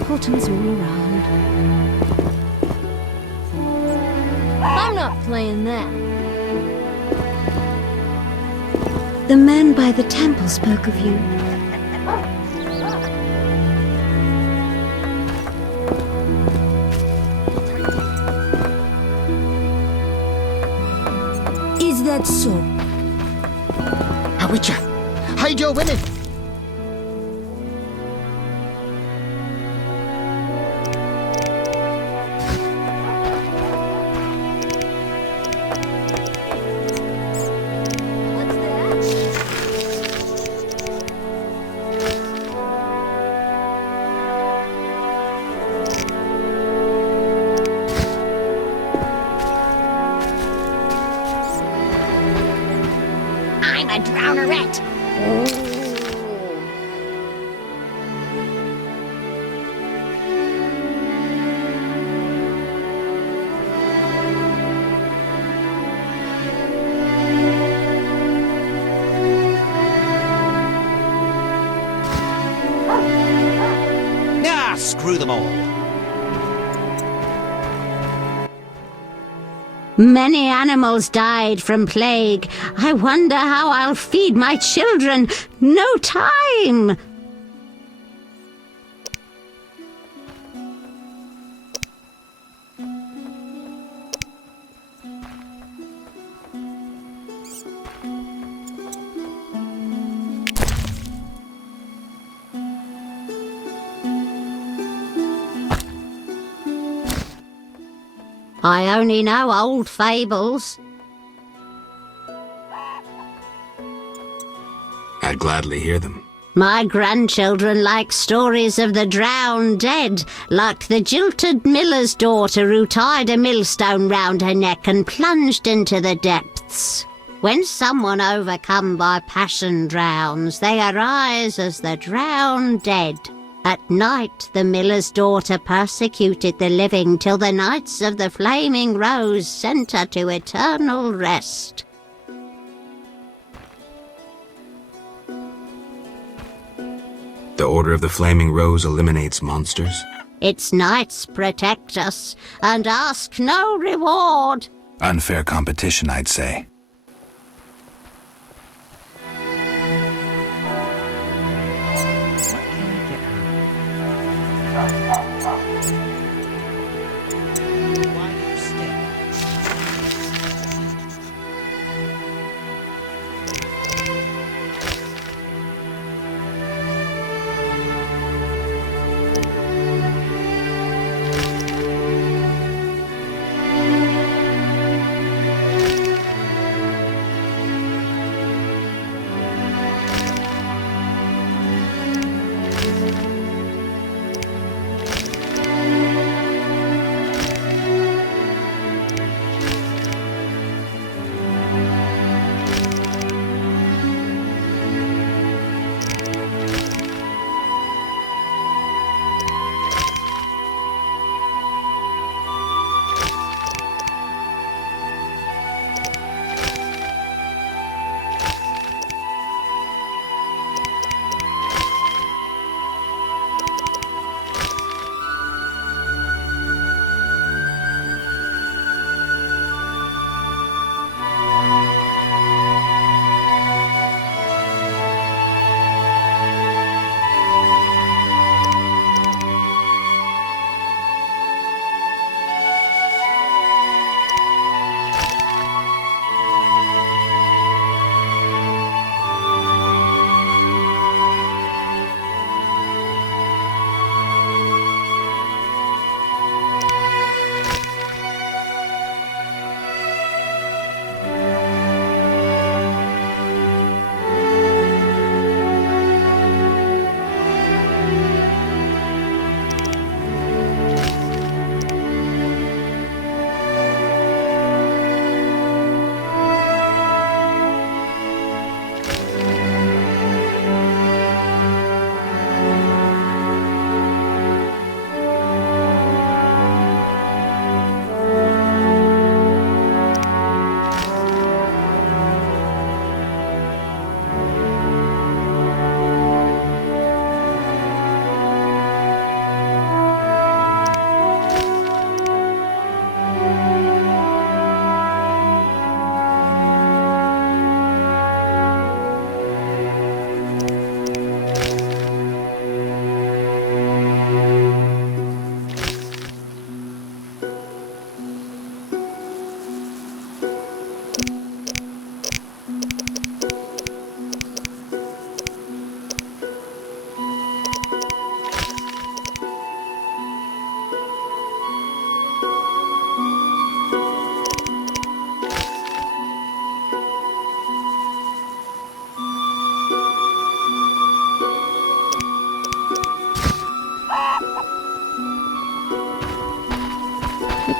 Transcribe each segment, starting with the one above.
portals all around. I'm not playing that. The men by the temple spoke of you. Is that so? A witcher! Hide your women! I'm a drownerette. Ah, screw them all. Many animals died from plague. I wonder how I'll feed my children. No time! I only know old fables. I'd gladly hear them. My grandchildren like stories of the drowned dead, like the jilted miller's daughter who tied a millstone round her neck and plunged into the depths. When someone overcome by passion drowns, they arise as the drowned dead. At night, the miller's daughter persecuted the living till the Knights of the Flaming Rose sent her to eternal rest. The Order of the Flaming Rose eliminates monsters? Its knights protect us and ask no reward. Unfair competition, I'd say.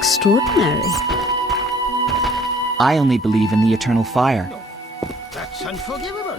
extraordinary. I only believe in the eternal fire. That's unforgivable.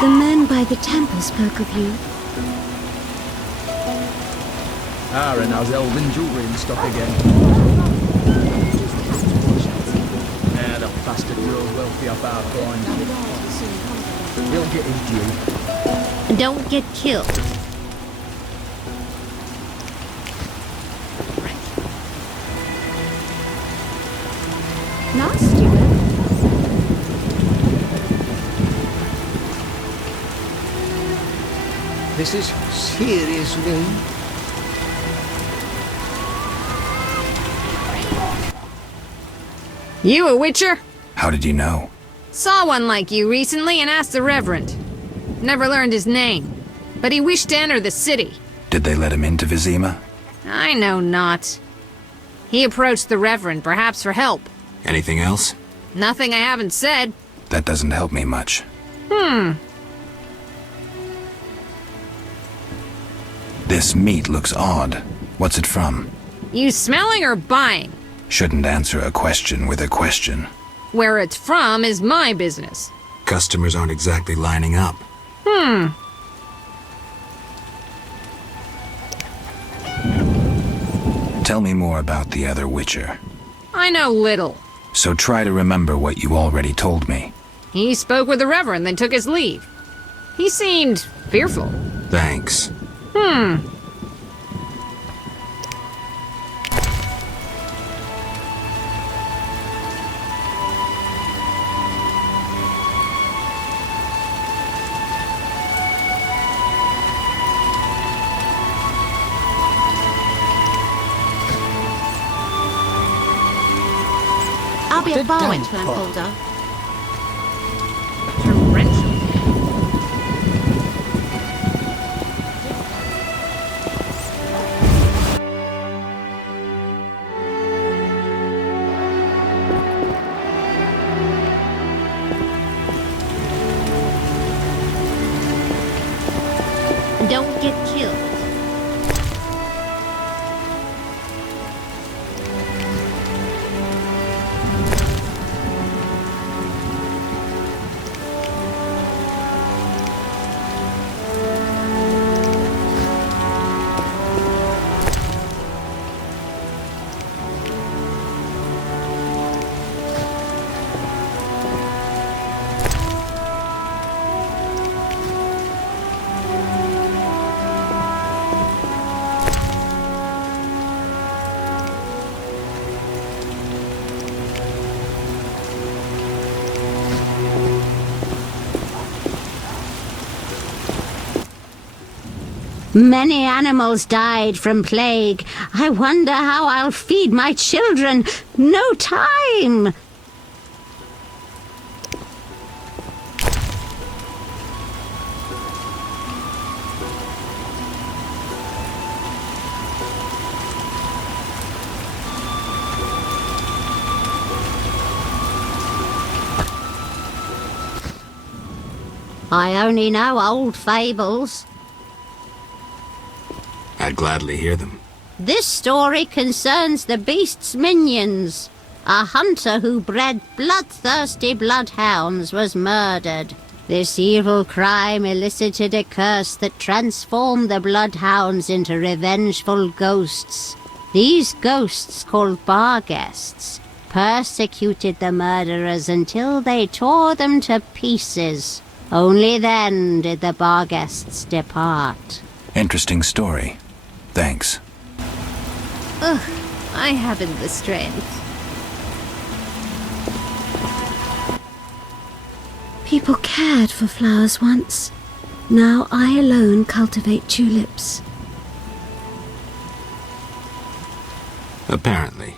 The men by the temple spoke of you. Haren has elven jewelry in stock again. Nah, the bastard grows wealthy off our coins. He'll get his due. Don't get killed. Nasty, Reverend. This is seriously. You a witcher? How did you know? Saw one like you recently and asked the Reverend. Never learned his name, but he wished to enter the city. Did they let him into Vizima? I know not. He approached the Reverend, perhaps for help. Anything else? Nothing I haven't said. That doesn't help me much. This meat looks odd. What's it from? You smelling or buying? Shouldn't answer a question with a question. Where it's from is my business. Customers aren't exactly lining up. Tell me more about the other Witcher. I know little. So try to remember what you already told me. He spoke with the Reverend, then took his leave. He seemed Fearful. Thanks. I'll be a The poet damn when I'm pot. older. Torrential. Don't get killed. Many animals died from plague. I wonder how I'll feed my children. No time! I only know old fables. I'd gladly hear them. This story concerns the beast's minions. A hunter who bred bloodthirsty bloodhounds was murdered. This evil crime elicited a curse that transformed the bloodhounds into revengeful ghosts. These ghosts, called Barghests, persecuted the murderers until they tore them to pieces. Only then did the Barghests depart. Interesting story. Thanks. Ugh, I haven't the strength. People cared for flowers once. Now I alone cultivate tulips. Apparently.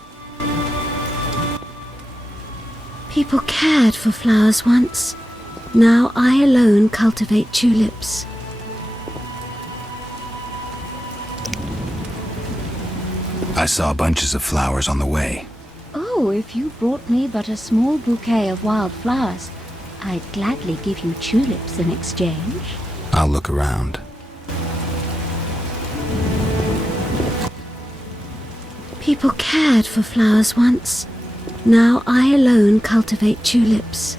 People cared for flowers once. Now I alone cultivate tulips. I saw bunches of flowers on the way. Oh, if you brought me but a small bouquet of wild flowers, I'd gladly give you tulips in exchange. I'll look around. People cared for flowers once. Now I alone cultivate tulips.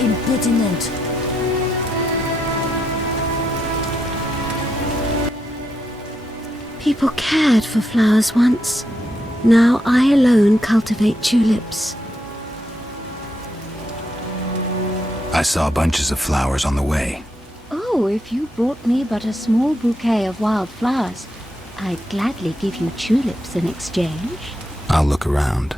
Impertinent. People cared for flowers once. Now I alone cultivate tulips. I saw bunches of flowers on the way. Oh, if you brought me but a small bouquet of wild flowers, I'd gladly give you tulips in exchange. I'll look around.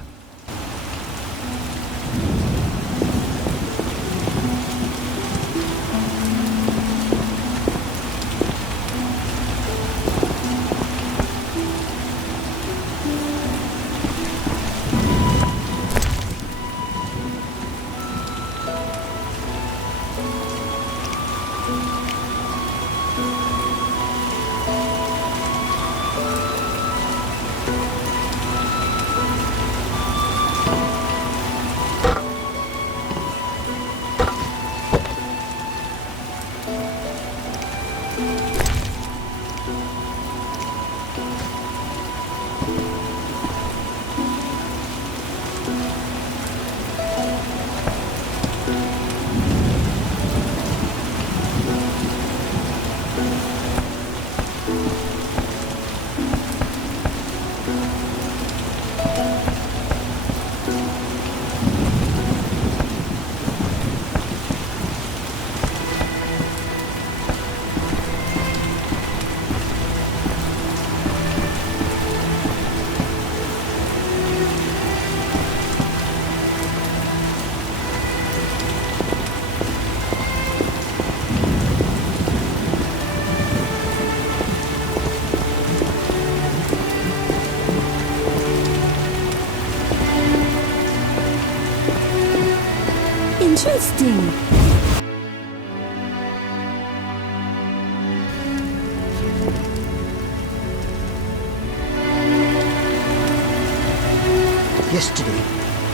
Yesterday,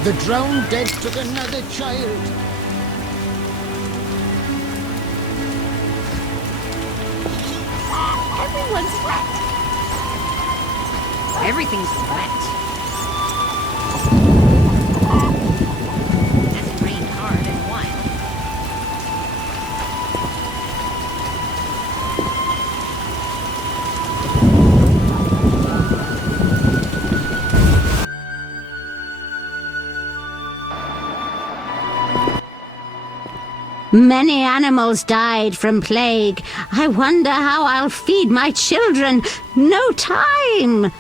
the drowned dead took another child. Everyone's wet. Everything's wet. Hasn't rained hard in a while. Many animals died from plague. I wonder how I'll feed my children. No time!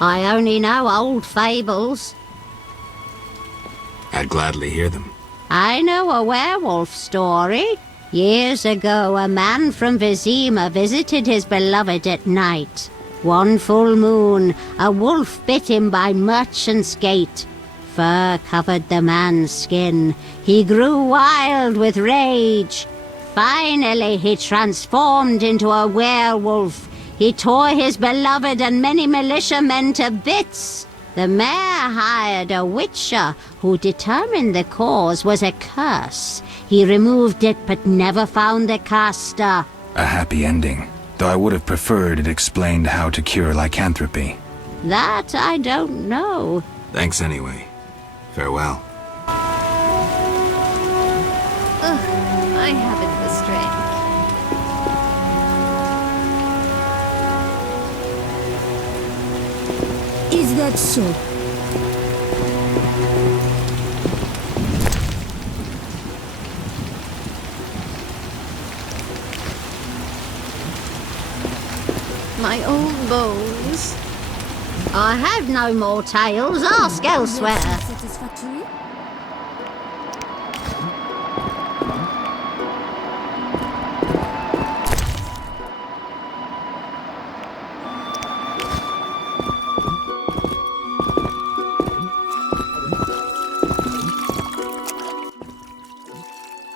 I only know old fables. I'd gladly hear them. I know a werewolf story. Years ago, a man from Vizima visited his beloved at night. One full moon, a wolf bit him by merchant's gate. Fur covered the man's skin. He grew wild with rage. Finally, he transformed into a werewolf. He tore his beloved and many militiamen to bits. The mayor hired a witcher who determined the cause was a curse. He removed it but never found the caster. A happy ending, though I would have preferred it explained how to cure lycanthropy. That I don't know. Thanks anyway. Farewell. I haven't the strength. Is that so? My old bones. I have no more tales. Ask elsewhere. Satisfactory?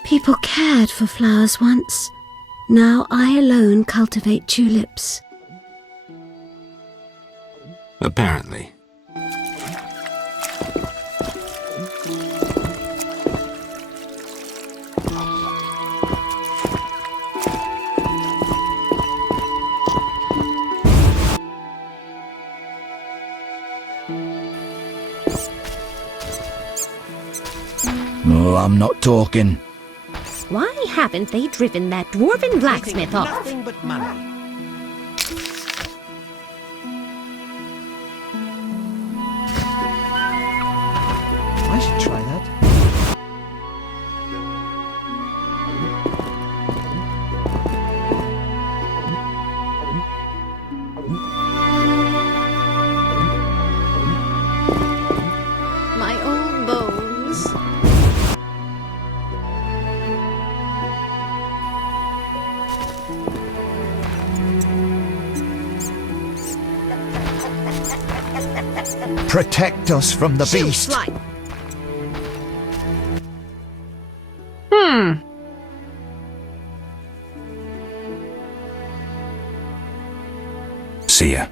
People cared for flowers once. Now I alone cultivate tulips. Apparently. No, I'm not talking. Why haven't they driven that dwarven blacksmith off? Nothing but money. I should try that. My old bones. Protect us from the beast. Fly. See ya.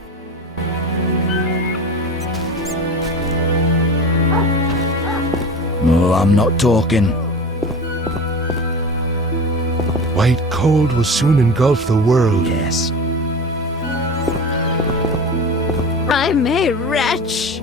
No, I'm not talking. White cold will soon engulf the world. Yes. I'm a wretch.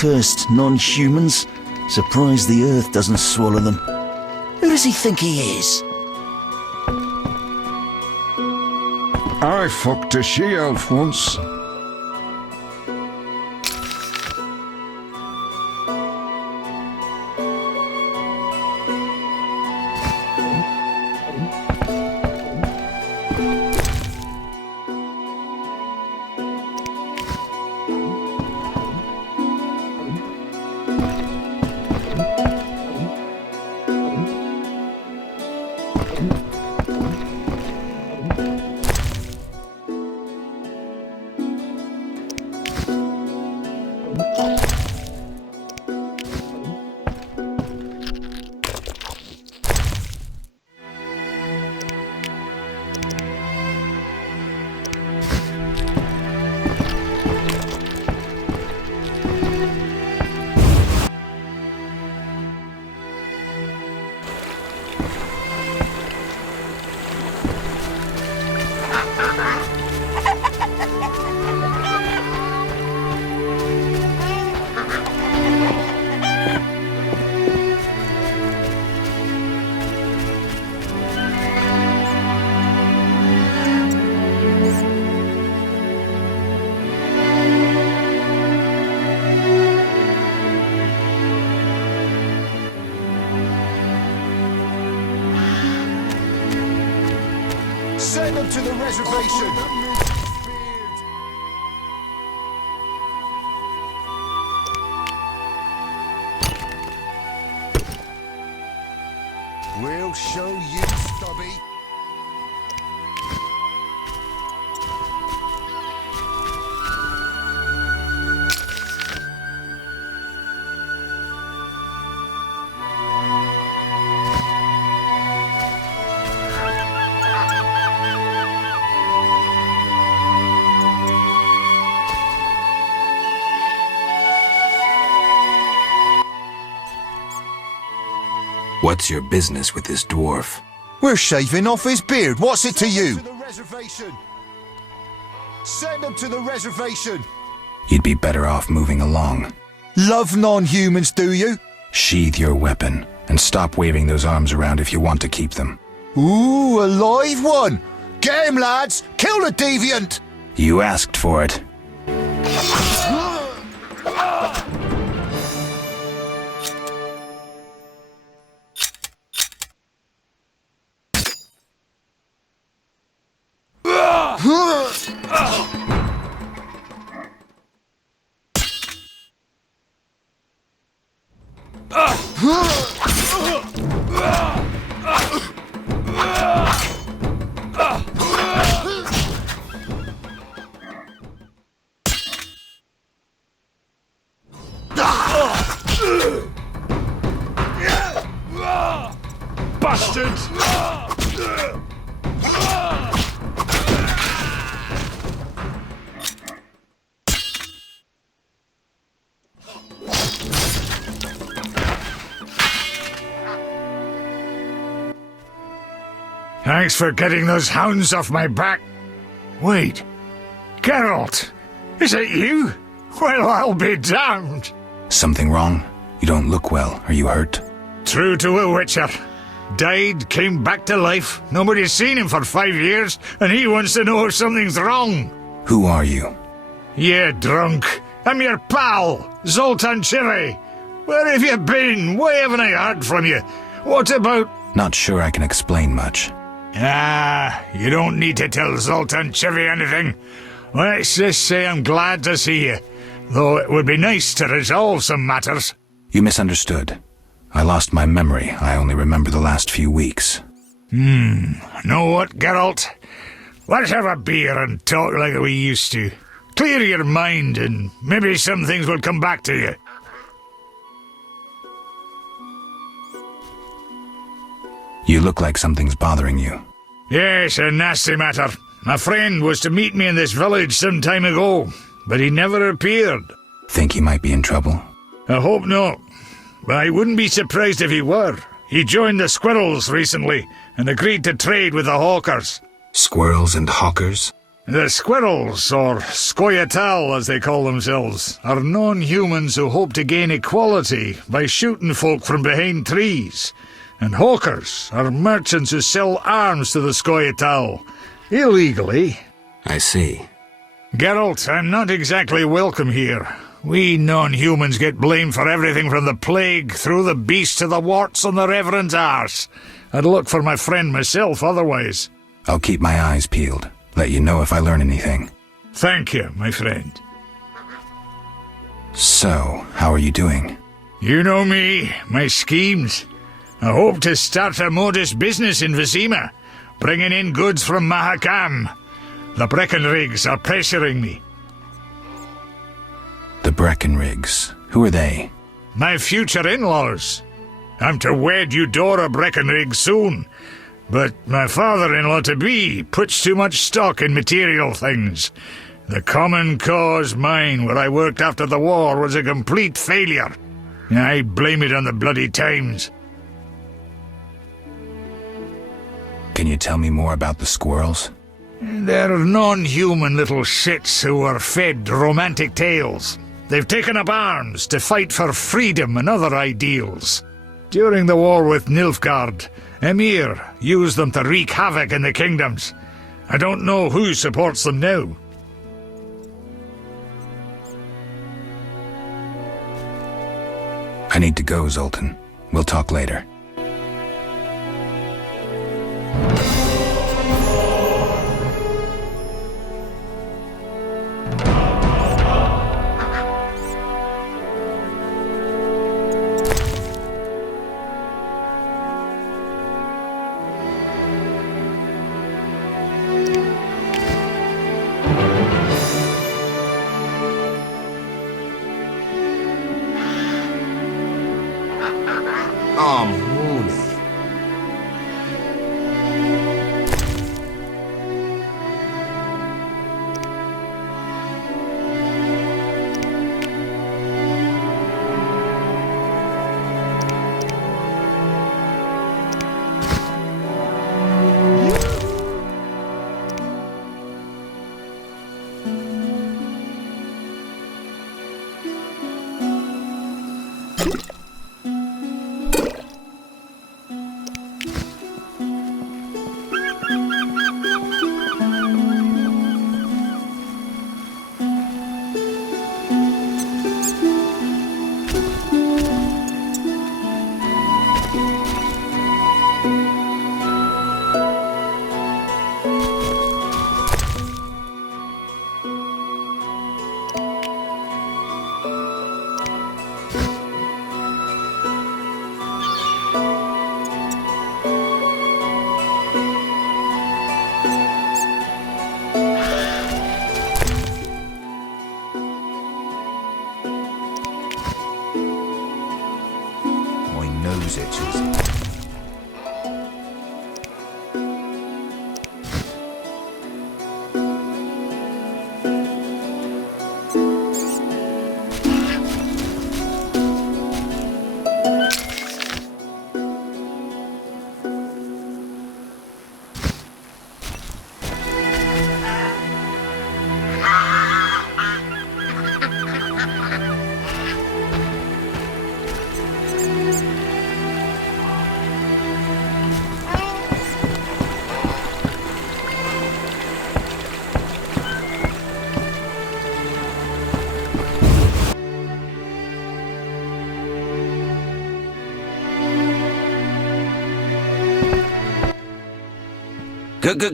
cursed non-humans. Surprised the earth doesn't swallow them. Who does he think he is? I fucked a she-elf once. Send them to the reservation! We'll show you, Stubby. What's your business with this dwarf? We're shaving off his beard. What's it to you? To the reservation. Send them to the reservation. You'd be better off moving along. Love non-humans, do you? Sheathe your weapon and stop waving those arms around if you want to keep them. Ooh, a live one! Get him, lads! Kill the deviant! You asked for it. Bastards! Thanks for getting those hounds off my back. Wait, Geralt, is it you? Well, I'll be damned. Something wrong? You don't look well. Are you hurt? True to a witcher. Died, came back to life. Nobody's seen him for 5 years, and he wants to know if something's wrong. Who are you? Yeah, drunk. I'm your pal, Zoltan Chivay. Where have you been? Why haven't I heard from you? What about... Not sure I can explain much. You don't need to tell Zoltan Chivay anything. Let's just say I'm glad to see you, though it would be nice to resolve some matters. You misunderstood. I lost my memory. I only remember the last few weeks. Know what, Geralt? Let's have a beer and talk like we used to. Clear your mind and maybe some things will come back to you. You look like something's bothering you. Yes, a nasty matter. A friend was to meet me in this village some time ago, but he never appeared. Think he might be in trouble? I hope not. But I wouldn't be surprised if he were. He joined the Squirrels recently and agreed to trade with the Hawkers. Squirrels and hawkers? The squirrels, or scoia'tael as they call themselves, are non-humans who hope to gain equality by shooting folk from behind trees. And hawkers are merchants who sell arms to the scoia'tael, illegally. I see. Geralt, I'm not exactly welcome here. We non-humans get blamed for everything from the plague through the beast to the warts on the Reverend's arse. I'd look for my friend myself otherwise. I'll keep my eyes peeled. Let you know if I learn anything. Thank you, my friend. So, how are you doing? You know me, my schemes. I hope to start a modest business in Vizima, bringing in goods from Mahakam. The Breckenrigs are pressuring me. The Breckenrigs. Who are they? My future in-laws. I'm to wed Eudora Breckenrig soon, but my father-in-law-to-be puts too much stock in material things. The Common Cause mine, where I worked after the war, was a complete failure. I blame it on the bloody times. Can you tell me more about the squirrels? They're non-human little shits who are fed romantic tales. They've taken up arms to fight for freedom and other ideals. During the war with Nilfgaard, Emir used them to wreak havoc in the kingdoms. I don't know who supports them now. I need to go, Zoltan. We'll talk later.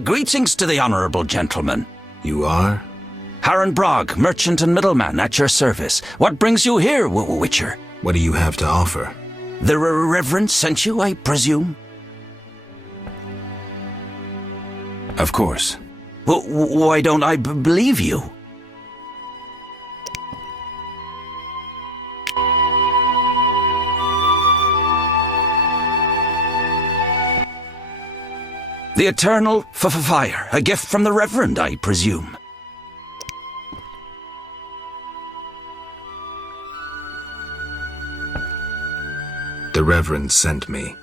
Greetings to the honourable gentleman. You are? Haren Brogg, merchant and middleman, at your service. What brings you here, Witcher? What do you have to offer? The Reverend sent you, I presume? Of course. Why don't I believe you? The eternal fire, a gift from the Reverend, I presume. The Reverend sent me.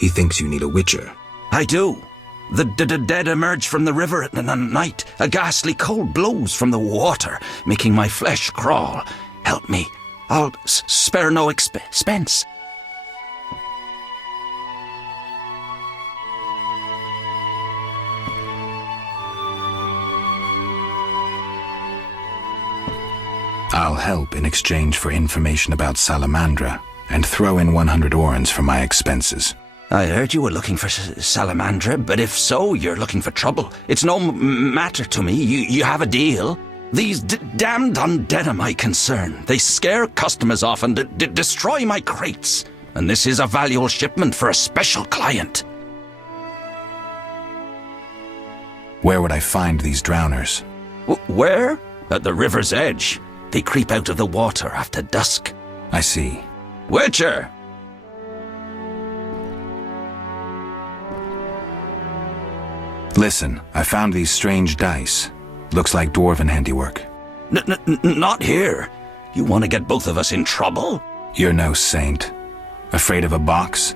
He thinks you need a witcher. I do. The dead emerge from the river at night. A ghastly cold blows from the water, making my flesh crawl. Help me. I'll spare no expense. I'll help in exchange for information about Salamander, and throw in 100 orens for my expenses. I heard you were looking for Salamander, but if so, you're looking for trouble. It's no matter to me. You have a deal. These damned undead are my concern. They scare customers off and destroy my crates. And this is a valuable shipment for a special client. Where would I find these drowners? Where? At the river's edge. They creep out of the water after dusk. I see. Witcher! Listen, I found these strange dice. Looks like dwarven handiwork. Not here. You want to get both of us in trouble? You're no saint. Afraid of a box?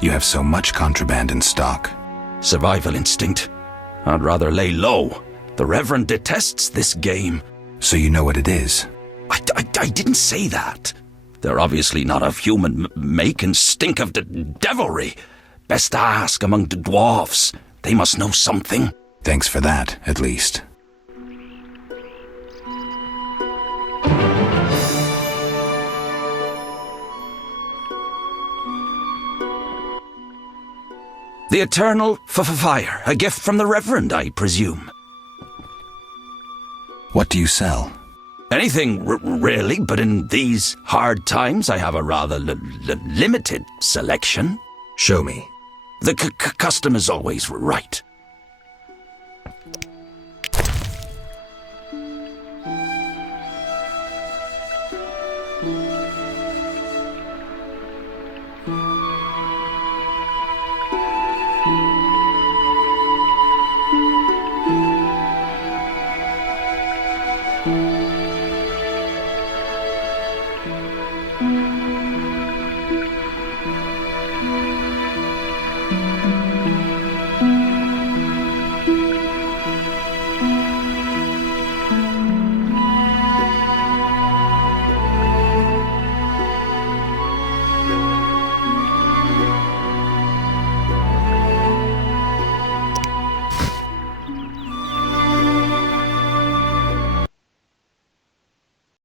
You have so much contraband in stock. Survival instinct. I'd rather lay low. The Reverend detests this game. So you know what it is? I didn't say that. They're obviously not of human make and stink of devilry. Best to ask among the Dwarves. They must know something. Thanks for that, at least. The Eternal Fire. A gift from the Reverend, I presume. What do you sell? Anything, really, but in these hard times I have a rather limited selection. Show me. The customer's always right.